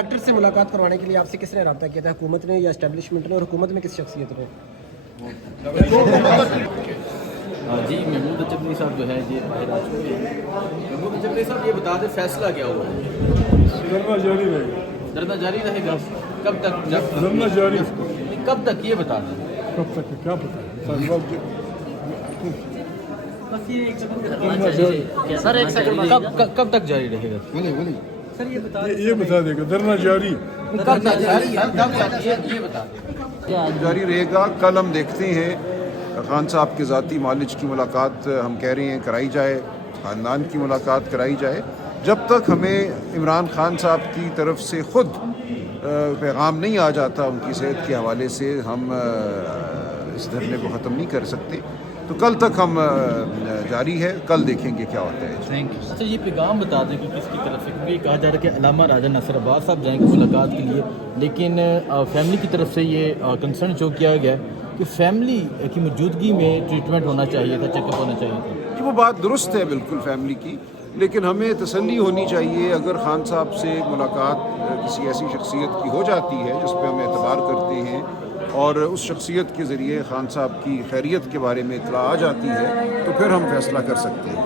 Doctor سے ملاقات کروانے کے لیے آپ سے کس نے رابطہ کیا تھا، حکومت نے یا اسٹیبلشمنٹ نے، اور حکومت میں کس شخصیت نے؟ جی محمود چبنی صاحب جو ہے یہ باہر آ چکے ہیں۔ محمود چبنی صاحب یہ بتا دیں فیصلہ کیا ہوا ہے؟ دھرنا جاری رہے گا۔ دھرنا جاری رہے گا کب تک؟ دھرنا جاری کب تک یہ بتا دیں؟ کب تک کیا پتا سر ایک سیکنڈ کب تک جاری رہے گا؟ یہ بتا دے گا دھرنا جاری کب تک جاری یہ بتا دیں۔ جاری رہے گا۔ کل ہم دیکھتے ہیں خان صاحب کے ذاتی معالج کی ملاقات ہم کہہ رہے ہیں کرائی جائے، خاندان کی ملاقات کرائی جائے۔ جب تک ہمیں عمران خان صاحب کی طرف سے خود پیغام نہیں آ جاتا ان کی صحت کے حوالے سے، ہم اس دھرنے کو ختم نہیں کر سکتے۔ تو کل تک ہم جاری ہے، کل دیکھیں گے کیا ہوتا ہے۔ Thank you. اچھا یہ پیغام بتا دیں کہ کس کی طرف سے، کیونکہ یہ کہا جا رہا ہے کہ علامہ راجہ ناصر عباس صاحب جائیں گے ملاقات کے لیے، لیکن فیملی کی طرف سے یہ کنسرن شو کیا گیا کہ فیملی کی موجودگی میں ٹریٹمنٹ ہونا چاہیے تھا، چیک اپ ہونا چاہیے تھا۔ کہ وہ بات درست ہے بالکل فیملی کی، لیکن ہمیں تسلی ہونی چاہیے اگر خان صاحب سے ملاقات کسی ایسی شخصیت کی ہو جاتی ہے جس پہ ہم اعتبار کرتے ہیں اور اس شخصیت کے ذریعے خان صاحب کی خیریت کے بارے میں اطلاع آ جاتی ہے تو پھر ہم فیصلہ کر سکتے ہیں۔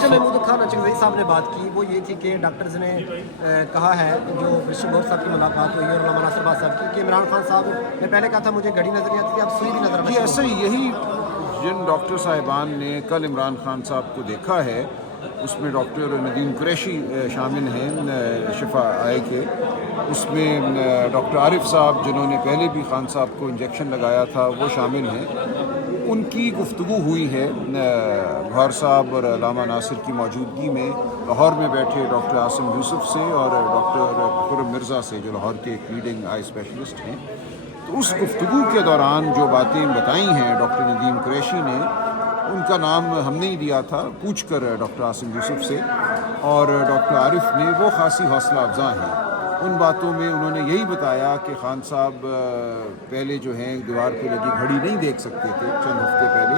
سر محمود خان اچھوئی صاحب نے بات کی وہ یہ تھی کہ ڈاکٹرز نے کہا ہے جو رشی غور صاحب کی ملاقات ہوئی اور علامہ ناصر عباس صاحب کی کہ عمران خان صاحب نے پہلے کہا تھا مجھے گھڑی نظر نہیں آتی تھی، اب سوئی بھی نظر جی ایسے ہی یہی جن ڈاکٹر صاحبان نے کل عمران خان صاحب کو دیکھا ہے اس میں ڈاکٹر ندیم قریشی شامل ہیں شفا آئی کے، اس میں ڈاکٹر عارف صاحب جنہوں نے پہلے بھی خان صاحب کو انجیکشن لگایا تھا وہ شامل ہیں۔ ان کی گفتگو ہوئی ہے گوہر صاحب اور علامہ ناصر کی موجودگی میں لاہور میں بیٹھے ڈاکٹر عاصم یوسف سے اور ڈاکٹر خرم مرزا سے جو لاہور کے ایک لیڈنگ آئی اسپیشلسٹ ہیں۔ تو اس گفتگو کے دوران جو باتیں بتائی ہیں ڈاکٹر ندیم قریشی نے، ان کا نام ہم نے ہی دیا تھا پوچھ کر ڈاکٹر عاصم یوسف سے، اور ڈاکٹر عارف نے وہ خاصی حوصلہ افزا ہیں۔ ان باتوں میں انہوں نے یہی بتایا کہ خان صاحب پہلے جو ہیں دیوار پہ لگی گھڑی نہیں دیکھ سکتے تھے چند ہفتے پہلے،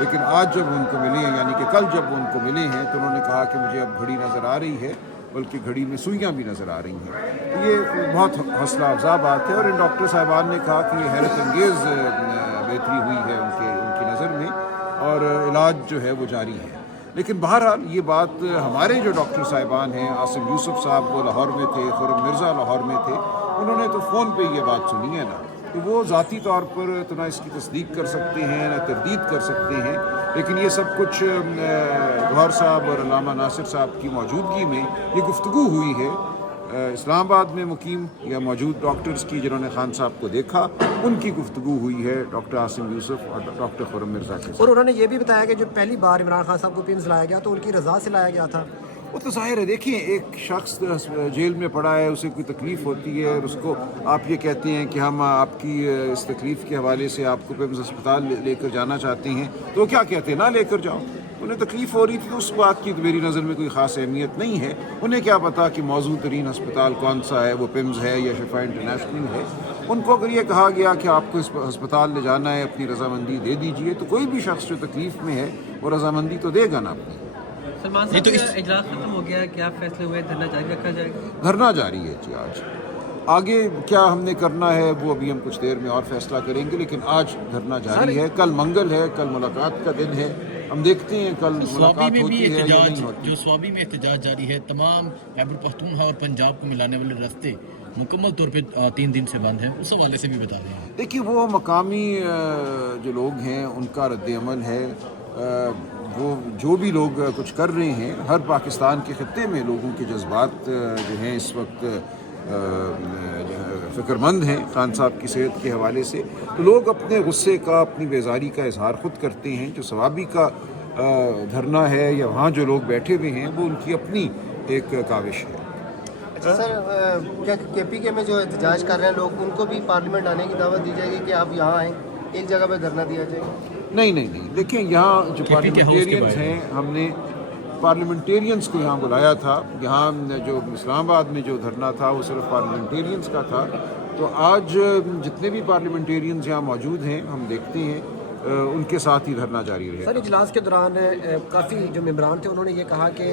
لیکن آج جب ان کو ملے ہیں، یعنی کہ کل جب ان کو ملے ہیں تو انہوں نے کہا کہ مجھے اب گھڑی نظر آ رہی ہے، بلکہ گھڑی میں سوئیاں بھی نظر آ رہی ہیں۔ یہ بہت حوصلہ افزا بات ہے، اور ان ڈاکٹر صاحبان نے کہا کہ یہ حیرت انگیز بہتری ہوئی ہے ان کی نظر میں، اور علاج جو ہے وہ جاری ہے۔ لیکن بہرحال یہ بات ہمارے جو ڈاکٹر صاحبان ہیں، عاصم یوسف صاحب وہ لاہور میں تھے، خرم مرزا لاہور میں تھے، انہوں نے تو فون پہ یہ بات سنی ہے نا، تو وہ ذاتی طور پر تو نہ اس کی تصدیق کر سکتے ہیں نہ تردید کر سکتے ہیں، لیکن یہ سب کچھ گوہر صاحب اور علامہ ناصر صاحب کی موجودگی میں یہ گفتگو ہوئی ہے اسلام آباد میں مقیم یا موجود ڈاکٹرز کی جنہوں نے خان صاحب کو دیکھا، ان کی گفتگو ہوئی ہے ڈاکٹر عاصم یوسف اور ڈاکٹر خرم مرزا کے ساتھ۔ اور انہوں نے یہ بھی بتایا کہ جو پہلی بار عمران خان صاحب کو پنز لایا گیا تو ان کی رضا سے لایا گیا تھا۔ وہ تو ظاہر ہے، دیکھیں ایک شخص جیل میں پڑا ہے، اسے کوئی تکلیف ہوتی ہے اور اس کو آپ یہ کہتے ہیں کہ ہم آپ کی اس تکلیف کے حوالے سے آپ کو پیمز ہسپتال لے کر جانا چاہتے ہیں، تو وہ کیا کہتے ہیں، نہ لے کر جاؤ۔ انہیں تکلیف ہو رہی تھی تو اس بات کی میری نظر میں کوئی خاص اہمیت نہیں ہے، انہیں کیا پتا کہ موزوں ترین ہسپتال کون سا ہے، وہ پیمز ہے یا شفا انٹرنیشنل ہے۔ ان کو اگر یہ کہا گیا کہ آپ کو اس ہسپتال لے جانا ہے، اپنی رضامندی دے دیجئے، تو کوئی بھی شخص جو تکلیف میں ہے وہ رضامندی تو دے گا نا اپنی۔ سلمان صاحب کا اجلاس ختم ہو گیا، کیا فیصلے ہوئے؟ دھرنا جاری رکھا جائے گا؟ دھرنا جاری ہے جی آج۔ آگے کیا ہم نے کرنا ہے وہ ابھی ہم کچھ دیر میں اور فیصلہ کریں گے، لیکن آج دھرنا جاری ہے۔ کل منگل ہے، کل ملاقات کا دن ہے، ہم دیکھتے ہیں کل ملاقات ہوتی ہے یا نہیں ہوتی۔ جو سوابی میں احتجاج جاری ہے، تمام خیبر پختونخوا اور پنجاب کو ملانے والے راستے مکمل طور پہ 3 دن سے بند ہیں، اس حوالے سے بھی بتا رہے ہیں۔ دیکھیے وہ مقامی جو لوگ ہیں ان کا رد عمل ہے، وہ جو بھی لوگ کچھ کر رہے ہیں، ہر پاکستان کے خطے میں لوگوں کے جذبات جو ہیں اس وقت فکر مند ہیں خان صاحب کی صحت کے حوالے سے، تو لوگ اپنے غصے کا، اپنی بیزاری کا اظہار خود کرتے ہیں۔ جو ثوابی کا دھرنا ہے یا وہاں جو لوگ بیٹھے ہوئے ہیں وہ ان کی اپنی ایک کاوش ہے۔ اچھا سر، کیا کے پی کے میں جو احتجاج کر رہے ہیں لوگ، ان کو بھی پارلیمنٹ آنے کی دعوت دی جائے گی کہ آپ یہاں آئیں، ایک جگہ پہ دھرنا دیا جائے گا؟ نہیں، دیکھیں یہاں جو پارلیمنٹیرینز ہیں، ہم نے پارلیمنٹیرینز کو یہاں بلایا تھا۔ یہاں جو اسلام آباد میں جو دھرنا تھا وہ صرف پارلیمنٹیرینز کا تھا، تو آج جتنے بھی پارلیمنٹیرینز یہاں موجود ہیں ہم دیکھتے ہیں ان کے ساتھ ہی دھرنا جاری رہے گا۔ سر اجلاس کے دوران کافی جو ممبران تھے انہوں نے یہ کہا کہ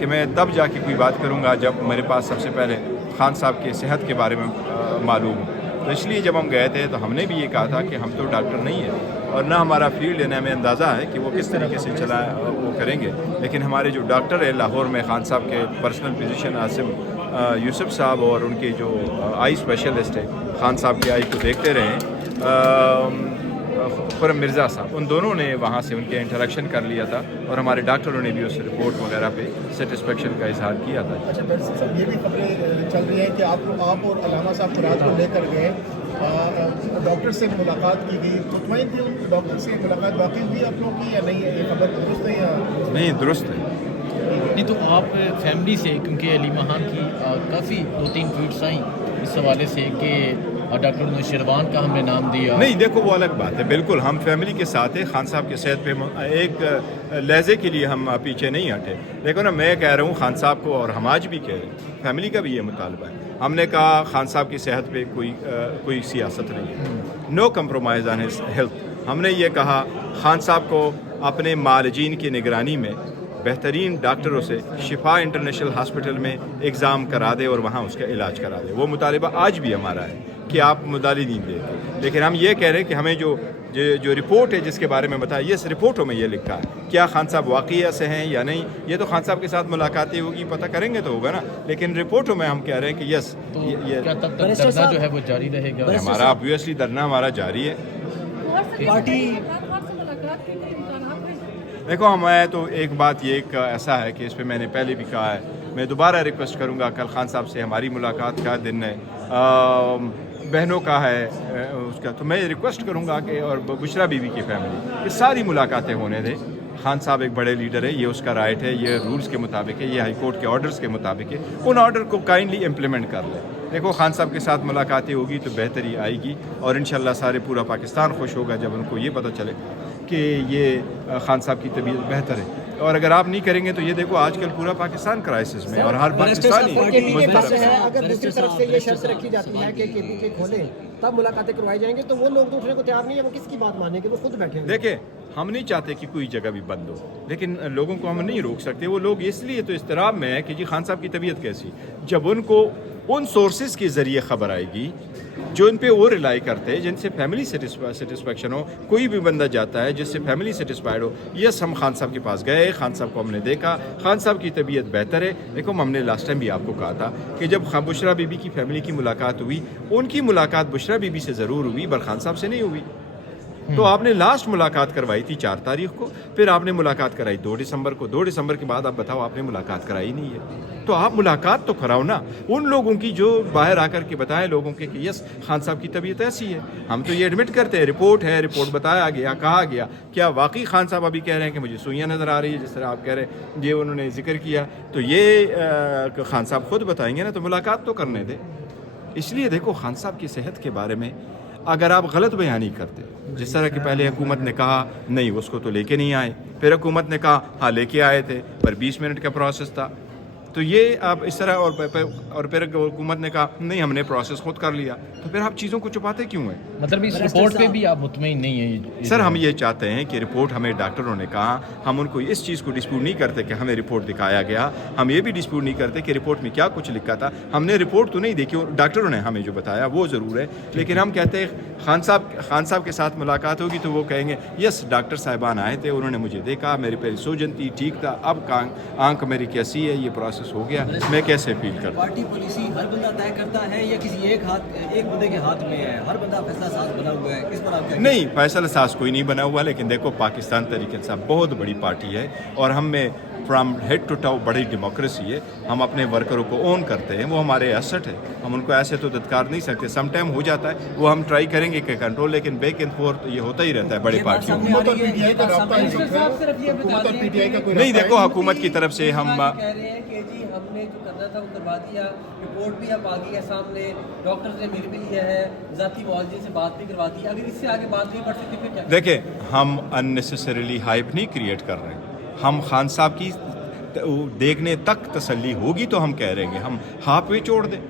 کہ میں تب جا کے کوئی بات کروں گا جب میرے پاس سب سے پہلے خان صاحب کی صحت کے بارے میں معلوم ہو. تو اس لیے جب ہم گئے تھے تو ہم نے بھی یہ کہا تھا کہ ہم تو ڈاکٹر نہیں ہیں اور نہ ہمارا فیلڈ ہے, ہمیں اندازہ ہے کہ وہ کس طریقے سے وہ کریں گے, لیکن ہمارے جو ڈاکٹر ہیں لاہور میں خان صاحب کے پرسنل فزیشین عاصم یوسف صاحب اور ان کے جو آئی اسپیشلسٹ ہیں خان صاحب کی آئی کو دیکھتے رہے خرم مرزا صاحب, ان دونوں نے وہاں سے ان کے انٹریکشن کر لیا تھا اور ہمارے ڈاکٹروں نے بھی اس رپورٹ وغیرہ پہ سیٹسفیکشن کا اظہار کیا تھا. اچھا ڈاکٹر صاحب, یہ بھی خبریں چل رہی ہیں کہ آپ اور علامہ صاحب فراز کو لے کر گئے, ڈاکٹر سے ملاقات کی گئی, مطمئن تھے ان ڈاکٹر سے ملاقات واقعی ہوئی آپ لوگوں کی یا نہیں ہے, یہ خبر درست ہے یا نہیں درست ہے؟ نہیں تو آپ فیملی سے, کیونکہ علیمہ خان کی کافی 2-3 ٹویٹس آئیں اس حوالے سے کہ ڈاکٹر نوشیروان کا ہم نے نام دیا. نہیں دیکھو وہ الگ بات ہے, بالکل ہم فیملی کے ساتھ ہیں, خان صاحب کی صحت پہ ایک لہجے کے لیے ہم پیچھے نہیں ہٹے. دیکھو نا, میں کہہ رہا ہوں خان صاحب کو اور ہم آج بھی کہہ رہے ہیں, فیملی کا بھی یہ مطالبہ ہے. ہم نے کہا خان صاحب کی صحت پہ کوئی سیاست نہیں ہے, نو کمپرومائز آن ہز ہیلتھ. ہم نے یہ کہا خان صاحب کو اپنے معالجین کی نگرانی میں بہترین ڈاکٹروں سے شفا انٹرنیشنل ہاسپٹل میں ایگزام کرا دے اور وہاں اس کا علاج کرا دے. وہ مطالبہ آج بھی ہمارا ہے کہ آپ مدالی نہیں دیں, لیکن ہم یہ کہہ رہے ہیں کہ ہمیں جو رپورٹ ہے جس کے بارے میں بتایا, یہ رپورٹوں میں یہ لکھا ہے, کیا خان صاحب واقعی ایسے ہیں یا نہیں, یہ تو خان صاحب کے ساتھ ملاقاتیں ہوگی, پتہ کریں گے تو ہوگا نا, لیکن رپورٹوں میں ہم کہہ رہے ہیں کہ یس یہ کیا تب تک دھرنا جو ہے وہ جاری رہے گا؟ ہمارا آبویسلی دھرنا ہمارا جاری ہے. دیکھو میں تو ایک بات یہ ایسا ہے کہ اس پہ میں نے پہلے بھی کہا ہے, میں دوبارہ ریکویسٹ کروں گا, کل خان صاحب سے ہماری ملاقات کا دن ہے, بہنوں کا ہے اس کا, تو میں ریکویسٹ کروں گا کہ اور بشرا بی بی کی فیملی یہ ساری ملاقاتیں ہونے دیں. خان صاحب ایک بڑے لیڈر ہے, یہ اس کا رائٹ ہے, یہ رولز کے مطابق ہے, یہ ہائی کورٹ کے آرڈرز کے مطابق ہے, ان آرڈر کو کائنڈلی امپلیمنٹ کر لیں. دیکھو خان صاحب کے ساتھ ملاقاتیں ہوگی تو بہتری آئے گی اور انشاءاللہ سارے پورا پاکستان خوش ہوگا جب ان کو یہ پتہ چلے کہ یہ خان صاحب کی طبیعت بہتر ہے. اور اگر آپ نہیں کریں گے تو یہ دیکھو آج کل پورا پاکستان کرائسس میں اور ہر پاکستانی اگر دوسری طرف سے یہ شرط رکھی جاتی ہے کہ KPK کھولیں تب ملاقاتیں کروائی جائیں گے, تو وہ لوگ دوسرے کو تیار نہیں ہے, وہ کس کی بات مانیں گے, وہ خود بیٹھیں گے. دیکھیں ہم نہیں چاہتے کہ کوئی جگہ بھی بند ہو, لیکن لوگوں کو ہم نہیں روک سکتے. وہ لوگ اس لیے تو اضطراب میں ہے کہ جی خان صاحب کی طبیعت کیسی, جب ان کو ان سورسز کے ذریعے خبر آئے گی جو ان پہ وہ ریلائی کرتے ہیں, جن سے فیملی سیٹسفیکشن ہو. کوئی بھی بندہ جاتا ہے جس سے فیملی سیٹسفائڈ ہو, یس ہم خان صاحب کے پاس گئے, خان صاحب کو ہم نے دیکھا, خان صاحب کی طبیعت بہتر ہے. دیکھو ہم نے لاسٹ ٹائم بھی آپ کو کہا تھا کہ جب بشرا بی بی کی فیملی کی ملاقات ہوئی, ان کی ملاقات بشرا بی بی سے ضرور ہوئی, پر خان صاحب سے نہیں ہوئی. تو آپ نے لاسٹ ملاقات کروائی تھی 4 تاریخ کو, پھر آپ نے ملاقات کرائی 2 دسمبر کو. 2 دسمبر کے بعد آپ بتاؤ آپ نے ملاقات کرائی نہیں ہے, تو آپ ملاقات تو کراؤ نا ان لوگوں کی جو باہر آ کر کے بتائیں لوگوں کے کہ یس خان صاحب کی طبیعت ایسی ہے. ہم تو یہ ایڈمٹ کرتے ہیں, رپورٹ ہے, رپورٹ بتایا گیا, کہا گیا. کیا واقعی خان صاحب ابھی کہہ رہے ہیں کہ مجھے سوئیاں نظر آ رہی ہے جس طرح آپ کہہ رہے ہیں, یہ انہوں نے ذکر کیا, تو یہ خان صاحب خود بتائیں گے نا, تو ملاقات تو کرنے دیں. اس لیے دیکھو خان صاحب کی صحت کے بارے میں اگر آپ غلط بیانی کرتے, جس طرح کہ پہلے حکومت نے کہا نہیں اس کو تو لے کے نہیں آئے, پھر حکومت نے کہا ہاں لے کے آئے تھے پر 20 منٹ کا پروسیس تھا, تو یہ آپ اس طرح اور پھر حکومت نے کہا نہیں ہم نے پروسیس خود کر لیا, تو پھر آپ چیزوں کو چھپاتے کیوں ہیں؟ مطلب اس رپورٹ پہ بھی آپ مطمئن نہیں ہیں؟ سر ہم یہ چاہتے ہیں کہ رپورٹ ہمیں ڈاکٹروں نے کہا, ہم ان کو اس چیز کو ڈسپیوٹ نہیں کرتے کہ ہمیں رپورٹ دکھایا گیا, ہم یہ بھی ڈسپیوٹ نہیں کرتے کہ رپورٹ میں کیا کچھ لکھا تھا. ہم نے رپورٹ تو نہیں دیکھی, ڈاکٹروں نے ہمیں جو بتایا وہ ضرور ہے, لیکن ہم کہتے ہیں خان صاحب کے ساتھ ملاقات ہوگی تو وہ کہیں گے یس ڈاکٹر صاحبان آئے تھے, انہوں نے مجھے دیکھا, میرے پہ سوجن تھی, ٹھیک تھا, اب آنکھ میری کیسی ہے, یہ پروسیس ہو گیا, میں کیسے فیل کرتا. پارٹی پالیسی ہر بندہ طے کرتا ہے یا کسی ایک بندے کے ہاتھ میں ہے, ہر بندہ فیصلہ ساز بنا ہوا ہے, کس پر آپ کیا؟ نہیں فیصلہ ساز کوئی نہیں بنا ہوا, لیکن دیکھو پاکستان تحریک انصاف بہت بڑی پارٹی ہے اور ہم میں فرام ہیڈ ٹو ٹاؤ بڑی ڈیموکریسی ہے. ہم اپنے ورکروں کو اون کرتے ہیں, وہ ہمارے ایسٹ ہے, ہم ان کو ایسے تو دتکار نہیں سکتے. سم ٹائم ہو جاتا ہے, وہ ہم ٹرائی کریں گے کہ کنٹرول, لیکن بیک اینڈ فورتھ یہ ہوتا ہی رہتا ہے بڑی پارٹیوں میں. نہیں دیکھو حکومت کی طرف سے ہم کہہ رہے ہیں کہ جی ہم نے جو کرنا تھا وہ کروا دیا, رپورٹ بھی اب آ گئی ہے سامنے, ڈاکٹر نے مل بھی لیا ہے, ذاتی معالجے سے بات بھی کروا دی, اگر اس سے آگے بات نہیں بڑھ سکتی پھر کیا؟ دیکھیں ہم اننیسیسریلی ہائپ نہیں کریٹ کر رہے ہیں, ہم خان صاحب کی دیکھنے تک تسلی ہوگی تو ہم کہہ رہے ہیں ہم ہاف وے چھوڑ دیں.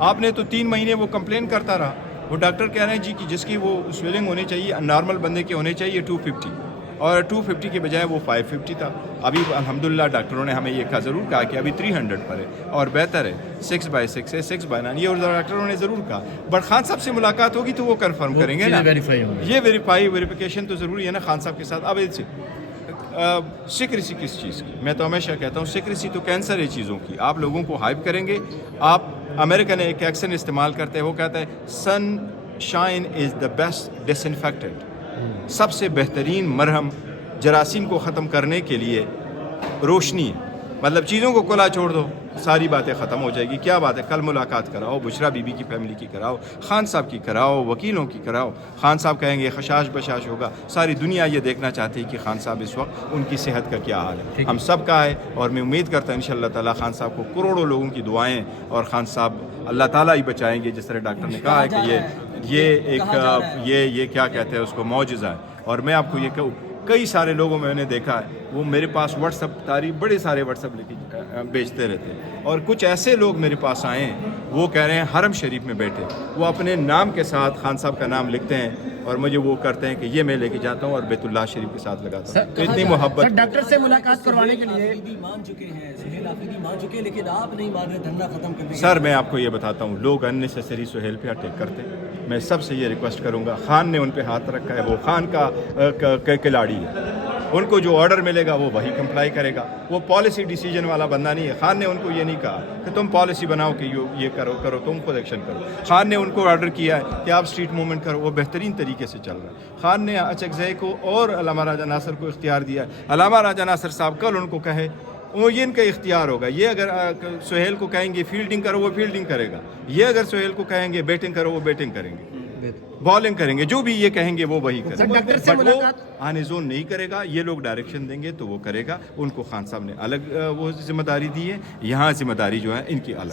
آپ نے تو 3 مہینے وہ کمپلین کرتا رہا, وہ ڈاکٹر کہہ رہے ہیں جی کہ جس کی وہ سویلنگ ہونی چاہیے نارمل بندے کے ہونے چاہیے 250, اور 250 کے بجائے وہ 550 تھا. ابھی الحمدللہ ڈاکٹروں نے ہمیں یہ ضرور کہا کہ ابھی 300 پر ہے اور بہتر ہے 6/6 ہے 6/9. یہ ڈاکٹروں نے ضرور کہا. بٹ خان صاحب سے ملاقات ہوگی تو وہ کنفرم کریں گے نا. یہ ویریفیکیشن تو ضروری ہے نا خان صاحب کے ساتھ. اب سیکریسی کس چیز کی؟ میں تو ہمیشہ کہتا ہوں سیکریسی تو کینسر ہے چیزوں کی. آپ لوگوں کو ہائپ کریں گے. آپ امریکہ نے ایک ایکسن استعمال کرتے ہیں, وہ کہتا ہے sunshine is the best disinfectant. سب سے بہترین مرہم جراثیم کو ختم کرنے کے لیے روشنی ہے. مطلب چیزوں کو کھلا چھوڑ دو, ساری باتیں ختم ہو جائے گی. کیا بات ہے, کل ملاقات کراؤ, بشرا بی بی کی فیملی کی کراؤ, خان صاحب کی کراؤ, وکیلوں کی کراؤ. خان صاحب کہیں گے خشاش بشاش ہوگا. ساری دنیا یہ دیکھنا چاہتی ہے کہ خان صاحب اس وقت ان کی صحت کا کیا حال ہے. ہم سب کا ہے, اور میں امید کرتا ہوں انشاءاللہ تعالی خان صاحب کو کروڑوں لوگوں کی دعائیں, اور خان صاحب اللہ تعالیٰ ہی بچائیں گے. جس طرح ڈاکٹر نے کہا ہے کہ یہ کیا کہتے ہیں اس کو, معجزہ ہے. اور میں آپ کو یہ کہوں, کئی سارے لوگوں میں نے دیکھا ہے وہ میرے پاس واٹس اپ تعریف بڑے سارے واٹس اپ لے کے بیچتے رہتے ہیں. اور کچھ ایسے لوگ میرے پاس آئے ہیں, وہ کہہ رہے ہیں حرم شریف میں بیٹھے, وہ اپنے نام کے ساتھ خان صاحب کا نام لکھتے ہیں اور مجھے وہ کرتے ہیں کہ یہ میں لے کے جاتا ہوں اور بیت اللہ شریف کے ساتھ لگاتا ہوں. اتنی محبت. ڈاکٹر سے ملاقات کروانے کے لیے مان چکے ہیں, سہیل آفریدی مان چکے ہیں, لیکن آپ نہیں مان رہے دھرنا ختم کرنے. سر میں آپ کو یہ بتاتا ہوں, لوگ اننیسیسری سہیل پہ اٹیک کرتے. میں سب سے یہ ریکویسٹ کروں گا, خان نے ان پہ ہاتھ رکھا ہے, وہ خان کا کھلاڑی ہے. ان کو جو آرڈر ملے گا وہ وہی کمپلائی کرے گا. وہ پالیسی ڈیسیجن والا بندہ نہیں ہے. خان نے ان کو یہ نہیں کہا کہ تم پالیسی بناؤ کہ یہ کرو تم خود ایکشن کرو. خان نے ان کو آرڈر کیا ہے کہ آپ اسٹریٹ موومنٹ کرو. وہ بہترین طریقے سے چل رہا ہے. خان نے اچکزئی کو اور علامہ راجہ ناصر کو اختیار دیا ہے. علامہ راجہ ناصر صاحب کل ان کو کہے, وہ یہ ان کا اختیار ہوگا. یہ اگر سہیل کو کہیں گے فیلڈنگ کرو, وہ فیلڈنگ کرے گا. یہ اگر سہیل کو کہیں گے بیٹنگ کرو, وہ بیٹنگ کریں گے, بالنگ کریں گے. جو بھی یہ کہیں گے وہ وہی کریں گے. بٹ وہ آنے زون نہیں کرے گا. یہ لوگ ڈائریکشن دیں گے تو وہ کرے گا. ان کو خان صاحب نے الگ وہ ذمہ داری دی ہے, یہاں ذمہ داری جو ہے ان کی الگ.